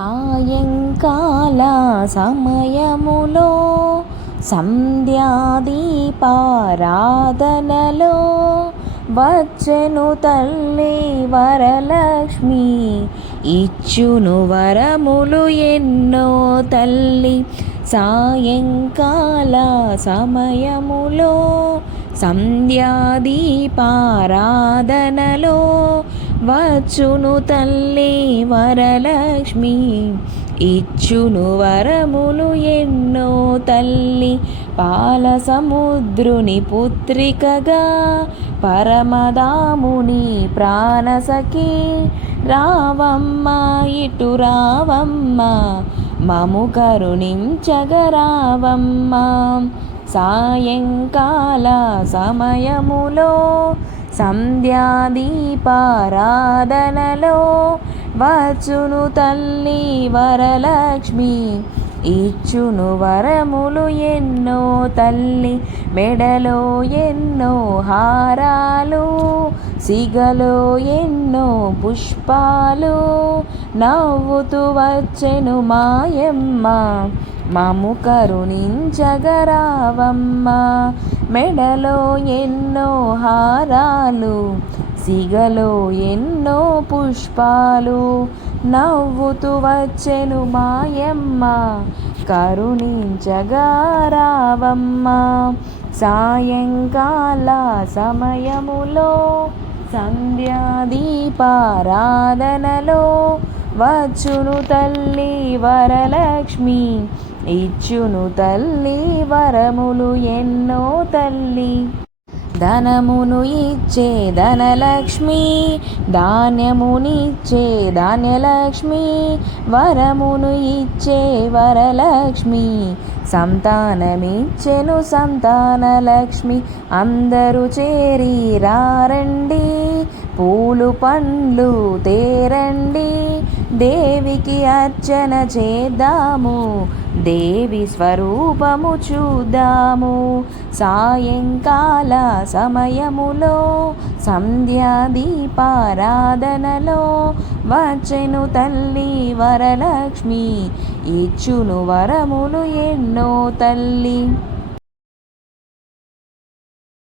సాయంకాల సమయములో సంధ్యాదీపారాధనలో వచ్చెను తల్లి వరలక్ష్మి ఇచ్చును వరములు ఎన్నో తల్లి. సాయంకాల సమయములో సంధ్యాదీపారాధనలో వచ్చును తల్లి వరలక్ష్మి ఇచ్చును వరములు ఎన్నో తల్లి పాల సముద్రుని పుత్రికగా పరమదాముని ప్రాణసఖి రావమ్మ ఇటు రావమ్మ మము కరుణించగరావమ్మ సాయంకాల సమయములో సంధ్యాదీపారాధనలో వచ్చును తల్లి వరలక్ష్మి. ఇచ్చును వరములు ఎన్నో తల్లి మెడలో ఎన్నో హారాలు సిగలో ఎన్నో పుష్పాలు నవ్వుతూ వచ్చెను మాయమ్మ. మాము కరుణించగరావమ్మ మెడలో ఎన్నో హారాలు సిగలో ఎన్నో పుష్పాలు. నవ్వుతూ వచ్చెను మాయమ్మ కరుణించగారావమ్మ. సాయంకాల సమయములో సంధ్యాదీపారాధనలో వచ్చును తల్లి వరలక్ష్మి ఇచ్చును తల్లి వరములు ఎన్నో తల్లి. ధనమును ఇచ్చే ధనలక్ష్మి ధాన్యమునిచ్చే ధాన్యలక్ష్మి వరమును ఇచ్చే వరలక్ష్మి. సంతానమిచ్చెను సంతానలక్ష్మి అందరూ చేరి రారండి. పూలు పండ్లు తేరండి. దేవికి అర్చన చేద్దాము దేవి స్వరూపము చూద్దాము. సాయంకాల సమయములో సంధ్యాదీపారాధనలో వచ్చెను తల్లి వరలక్ష్మి. ఇచ్చును వరములు ఎన్నో తల్లి.